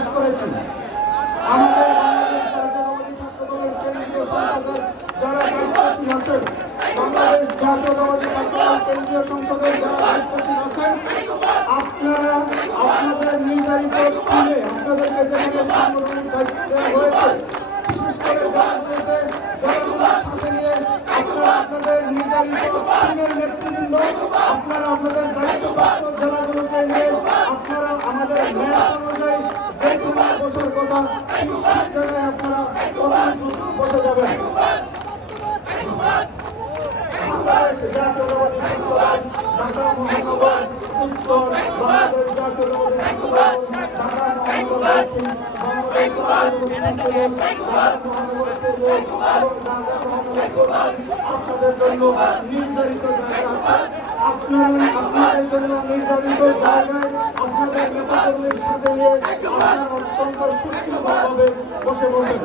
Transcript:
প্রকাশ করেছি। আমাদের বাংলাদেশ জাতীয়তাবাদী ছাত্র দলের কেন্দ্রীয় সংসদের যারা দায়িত্বশীল আছেন, বাংলাদেশ জাতীয়তাবাদী ছাত্র দল কেন্দ্রীয় সংসদের যারা দায়িত্বশীল আছেন, আপনারা আপনাদের নির্ধারিত স্থানে আপনাদেরকে যেখানে সাংগঠনিক দায়িত্ব দেওয়া হয়েছে, বিশেষ করে জেলাগুলোতে জেলাগুলোর সাথে নিয়ে আপনারা আপনাদের নির্ধারিত টিমের নেতৃবৃন্দ আপনারা আপনাদের দায়িত্বপ্রাপ্ত জেলাগুলোকে নিয়ে আপনারা আমাদের ম্যাপ অনুযায়ী যেখানে বসার কথা ঠিক সেই জায়গায় আপনারা বসে যাবেন। বাংলাদেশ জাতীয়তাবাদী ছাত্র দল ঢাকা মহানগর উত্তর, বাংলাদেশ জাতীয়তাবাদী ছাত্র দল ঢাকা মহানগর দক্ষিণ, বাংলাদেশ জাতীয়তাবাদী ছাত্র দল ঢাকা মহানগর পূর্ব এবং ঢাকা মহানগর পশ্চিম আপনাদের জন্য নির্ধারিত জায়গা আছে। আপনাদের জন্য নির্ধারিত জায়গায় আপনাদের নেতাকর্মীর সাথে নিয়ে আপনারা অত্যন্ত সুশৃঙ্খলভাবে বসে পড়বেন।